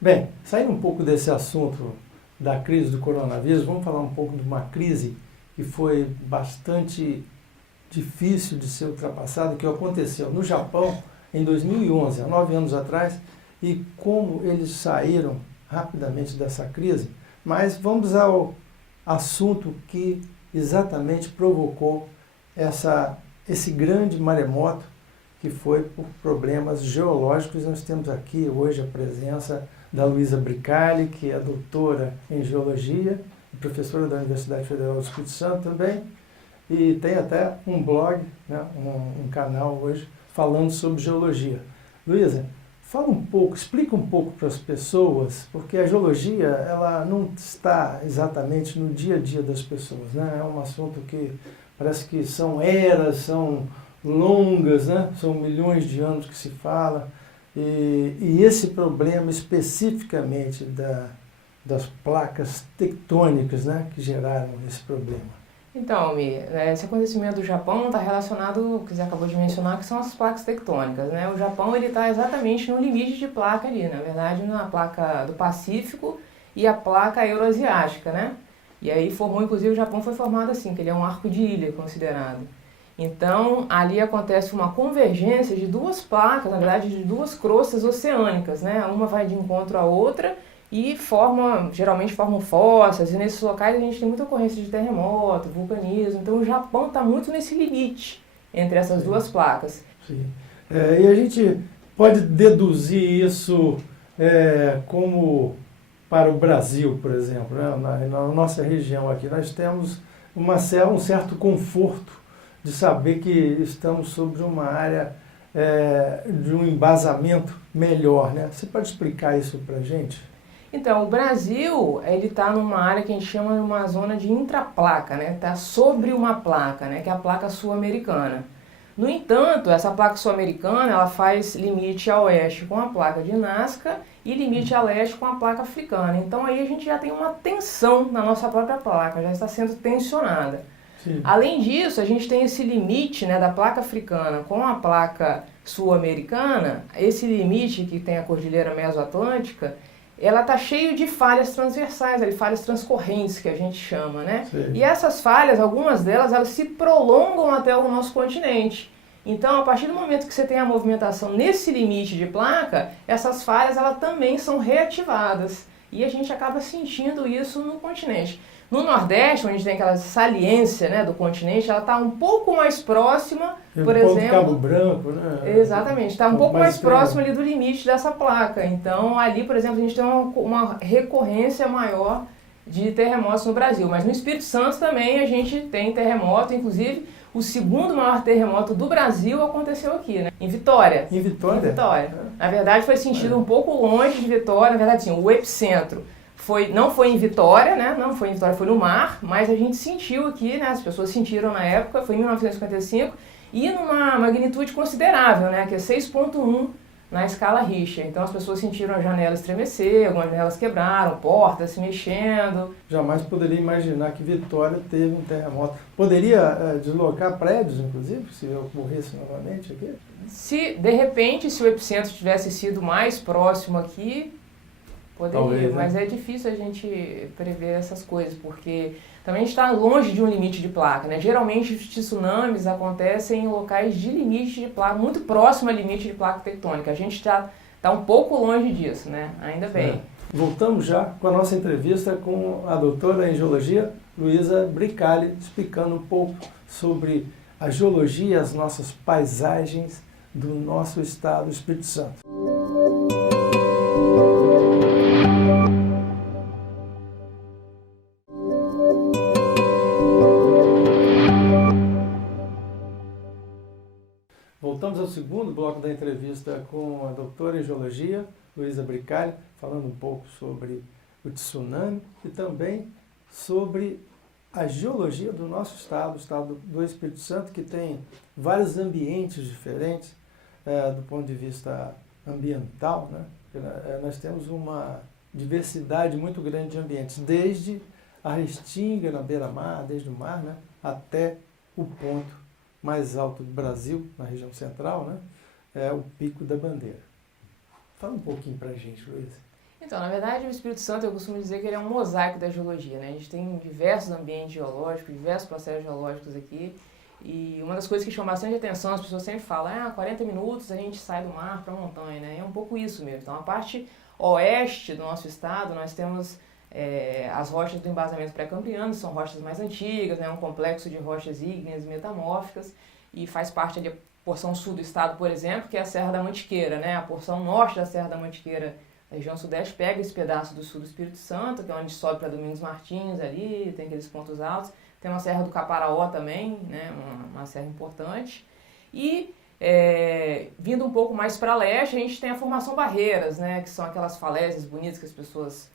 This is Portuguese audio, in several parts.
Bem, saindo um pouco desse assunto da crise do coronavírus, vamos falar um pouco de uma crise que foi bastante difícil de ser ultrapassada, que aconteceu no Japão em 2011, há 9 anos atrás, e como eles saíram rapidamente dessa crise. Mas vamos ao assunto que exatamente provocou esse grande maremoto, que foi por problemas geológicos. Nós temos aqui hoje a presença da Luísa Bricali, que é doutora em geologia, professora da Universidade Federal do Espírito Santo também, e tem até um blog, né, um canal hoje, falando sobre geologia. Luísa, fala um pouco, explica um pouco para as pessoas, porque a geologia ela não está exatamente no dia a dia das pessoas, né? É um assunto que parece que são eras, são longas, né? São milhões de anos que se fala, e esse problema especificamente das placas tectônicas, né, que geraram esse problema. Então, Mi, esse acontecimento do Japão está relacionado, que você acabou de mencionar, que são as placas tectônicas, né? O Japão ele está exatamente no limite de placa ali, na verdade, na placa do Pacífico e a placa euroasiática, né? E aí formou, inclusive, o Japão foi formado assim, que ele é um arco de ilha considerado. Então, ali acontece uma convergência de duas placas, na verdade, de duas crostas oceânicas, né? Uma vai de encontro à outra e geralmente formam fossas, e nesses locais a gente tem muita ocorrência de terremoto, vulcanismo, então o Japão está muito nesse limite entre essas duas placas. Sim. E a gente pode deduzir isso como para o Brasil, por exemplo, né? Na nossa região aqui, nós temos um certo conforto de saber que estamos sobre uma área de um embasamento melhor, né? Você pode explicar isso para a gente? Então, o Brasil, ele está numa área que a gente chama de uma zona de intraplaca, né? Está sobre uma placa, né? Que é a placa sul-americana. No entanto, essa placa sul-americana, ela faz limite a oeste com a placa de Nazca e limite a leste com a placa africana. Então aí a gente já tem uma tensão na nossa própria placa, já está sendo tensionada. Sim. Além disso, a gente tem esse limite, né, da placa africana com a placa sul-americana, esse limite que tem a cordilheira mesoatlântica, ela está cheio de falhas transversais, de falhas transcorrentes que a gente chama, né? Sim. E essas falhas, algumas delas, elas se prolongam até o nosso continente. Então, a partir do momento que você tem a movimentação nesse limite de placa, essas falhas elas também são reativadas. E a gente acaba sentindo isso no continente. No Nordeste, onde tem aquela saliência, né, do continente, ela está um pouco mais próxima, por exemplo... Cabo Branco, né? Exatamente, está um pouco mais próximo ali do limite dessa placa. Então, ali, por exemplo, a gente tem uma recorrência maior de terremotos no Brasil. Mas no Espírito Santo também a gente tem terremoto, inclusive o segundo maior terremoto do Brasil aconteceu aqui, né? Em Vitória. Em Vitória? Em Vitória. Na verdade, foi sentido um pouco longe de Vitória. Na verdade, sim, o epicentro não foi em Vitória, né? Não foi em Vitória, foi no mar, mas a gente sentiu aqui, né? As pessoas sentiram na época, foi em 1955, e numa magnitude considerável, né? Que é 6,1 na escala Richter. Então as pessoas sentiram a janela estremecer, algumas janelas quebraram, portas se mexendo. Jamais poderia imaginar que Vitória teve um terremoto. Poderia deslocar prédios, inclusive, se ocorresse novamente aqui? De repente, se o epicentro tivesse sido mais próximo aqui, poderia, talvez, né? Mas é difícil a gente prever essas coisas, porque também a gente está longe de um limite de placa, né? Geralmente os tsunamis acontecem em locais de limite de placa, muito próximo ao limite de placa tectônica. A gente está um pouco longe disso, né? Ainda bem. Voltamos já com a nossa entrevista com a doutora em geologia, Luísa Bricali, explicando um pouco sobre a geologia e as nossas paisagens do nosso estado do Espírito Santo. Voltamos ao segundo bloco da entrevista com a doutora em geologia, Luísa Bricali, falando um pouco sobre o tsunami e também sobre a geologia do nosso estado, o estado do Espírito Santo, que tem vários ambientes diferentes do ponto de vista ambiental, né? Nós temos uma diversidade muito grande de ambientes, desde a restinga na beira-mar, desde o mar, né, até o ponto mais alto do Brasil, na região central, né, é o Pico da Bandeira. Fala um pouquinho para a gente, Luísa. Então, na verdade, o Espírito Santo, eu costumo dizer que ele é um mosaico da geologia, né? A gente tem diversos ambientes geológicos, diversos processos geológicos aqui, e uma das coisas que chama bastante atenção, as pessoas sempre falam, 40 minutos a gente sai do mar para a montanha, né? É um pouco isso mesmo. Então, a parte oeste do nosso estado, nós temos as rochas do embasamento pré-cambriano, são rochas mais antigas, né? Um complexo de rochas ígneas e metamórficas, e faz parte ali a porção sul do estado, por exemplo, que é a Serra da Mantiqueira, né? A porção norte da Serra da Mantiqueira, a região sudeste, pega esse pedaço do sul do Espírito Santo, que é onde sobe para Domingos Martins ali, tem aqueles pontos altos. Tem uma Serra do Caparaó também, né? Uma serra importante. E vindo um pouco mais para leste, a gente tem a Formação Barreiras, né? Que são aquelas falésias bonitas que as pessoas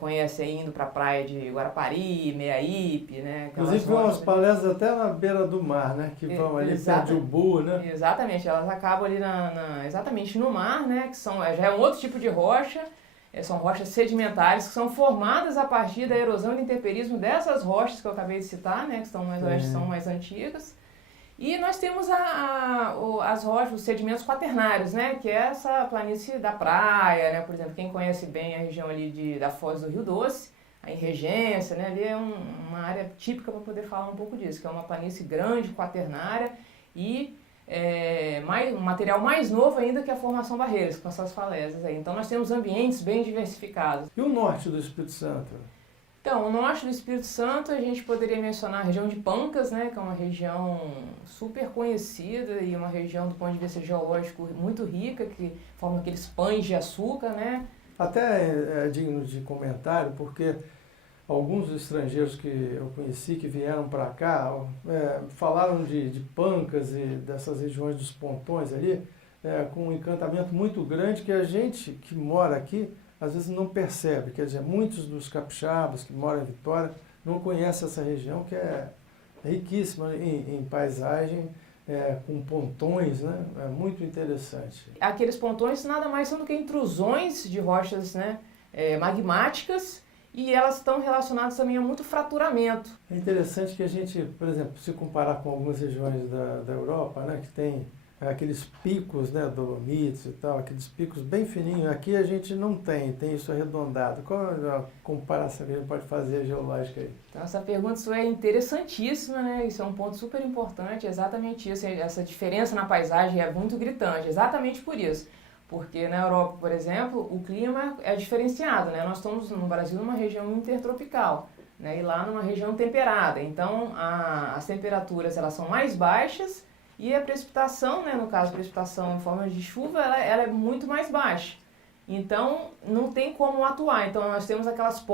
conhecem indo para a praia de Guarapari, Meiaípe, né? Inclusive tem umas falésias até na beira do mar, né? Que vão ali perto de Ubu, né? Exatamente, elas acabam ali exatamente no mar, né? Que já é um outro tipo de rocha. São rochas sedimentares que são formadas a partir da erosão e do intemperismo dessas rochas que eu acabei de citar, né, que são mais antigas. E nós temos as rochas, os sedimentos quaternários, né, que é essa planície da praia, né, por exemplo, quem conhece bem a região ali da Foz do Rio Doce, em Regência, né, ali é uma área típica para poder falar um pouco disso, que é uma planície grande, quaternária e um material mais novo ainda que a Formação Barreiras, com essas falésias aí. Então nós temos ambientes bem diversificados. E o norte do Espírito Santo? Então, o norte do Espírito Santo a gente poderia mencionar a região de Pancas, né, que é uma região super conhecida e uma região do ponto de vista geológico muito rica, que forma aqueles pães de açúcar, né? Até é digno de comentário, porque alguns dos estrangeiros que eu conheci, que vieram para cá, falaram de Pancas e dessas regiões dos pontões ali, com um encantamento muito grande que a gente que mora aqui, às vezes não percebe. Quer dizer, muitos dos capixabas que moram em Vitória não conhecem essa região que é riquíssima em paisagem, com pontões, né? É muito interessante. Aqueles pontões nada mais são do que intrusões de rochas, né, magmáticas, e elas estão relacionadas também a muito fraturamento. É interessante que a gente, por exemplo, se comparar com algumas regiões da Europa, né, que tem aqueles picos, né, dolomites e tal, aqueles picos bem fininhos, aqui a gente não tem isso arredondado. Qual é a comparação que a gente pode fazer geológica aí? Então, essa pergunta sua é interessantíssima, né? Isso é um ponto super importante, exatamente isso. Essa diferença na paisagem é muito gritante, exatamente por isso. Porque na Europa, por exemplo, o clima é diferenciado, né? Nós estamos no Brasil numa região intertropical, né? E lá numa região temperada. Então, as temperaturas elas são mais baixas e a precipitação, né? No caso, a precipitação em forma de chuva, ela é muito mais baixa. Então, não tem como atuar. Então, nós temos aquelas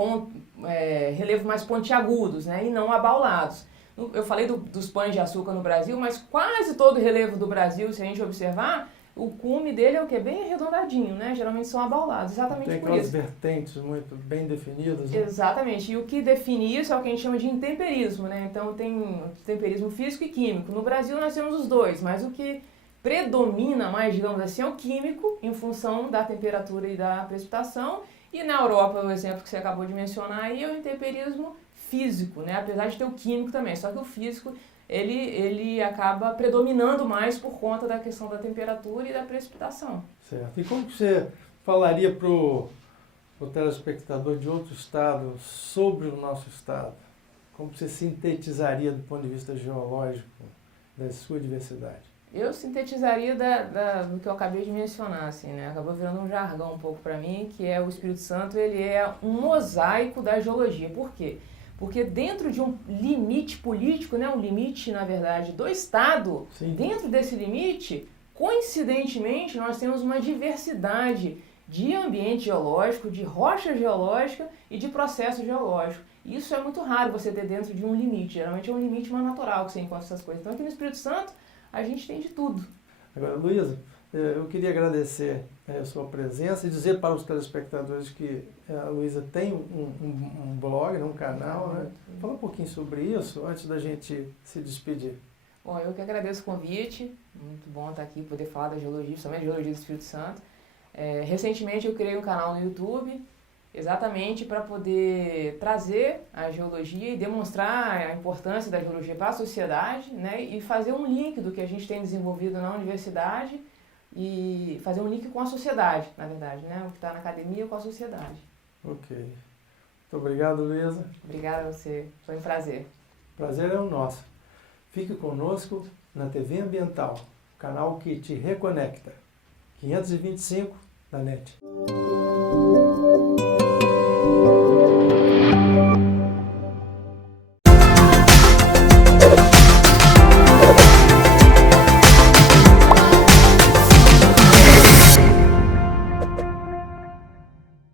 relevos mais pontiagudos, né? E não abaulados. Eu falei dos pães de açúcar no Brasil, mas quase todo o relevo do Brasil, se a gente observar, o cume dele é o quê? Bem arredondadinho, né? Geralmente são abaulados, exatamente por isso. Tem aquelas vertentes muito bem definidas. Né? Exatamente. E o que define isso é o que a gente chama de intemperismo, né? Então tem temperismo físico e químico. No Brasil nós temos os dois, mas o que predomina mais, digamos assim, é o químico, em função da temperatura e da precipitação. E na Europa, o exemplo que você acabou de mencionar aí, é o intemperismo físico, né? Apesar de ter o químico também, só que o físico ele acaba predominando mais por conta da questão da temperatura e da precipitação. Certo. E como que você falaria para o telespectador de outro estado sobre o nosso estado? Como você sintetizaria do ponto de vista geológico da sua diversidade? Eu sintetizaria do que eu acabei de mencionar, assim, né? Acabou virando um jargão um pouco para mim, que é o Espírito Santo, ele é um mosaico da geologia. Por quê? Porque dentro de um limite político, né, um limite, na verdade, do Estado, Sim. Dentro desse limite, coincidentemente, nós temos uma diversidade de ambiente geológico, de rocha geológica e de processo geológico. Isso é muito raro você ter dentro de um limite. Geralmente é um limite mais natural que você encontra essas coisas. Então aqui no Espírito Santo, a gente tem de tudo. Agora, Luísa, eu queria agradecer a sua presença e dizer para os telespectadores que a Luísa tem um blog, um canal, né? Fala um pouquinho sobre isso antes da gente se despedir. Bom, eu que agradeço o convite, muito bom estar aqui, poder falar da geologia, principalmente da geologia do Espírito Santo. Recentemente eu criei um canal no YouTube, exatamente para poder trazer a geologia e demonstrar a importância da geologia para a sociedade, né? E fazer um link do que a gente tem desenvolvido na universidade e fazer um link com a sociedade, na verdade, né? O que está na academia com a sociedade. Ok. Muito obrigado, Luísa. Obrigada a você, foi um prazer. Prazer é o nosso. Fique conosco na TV Ambiental, canal que te reconecta. 525 da NET.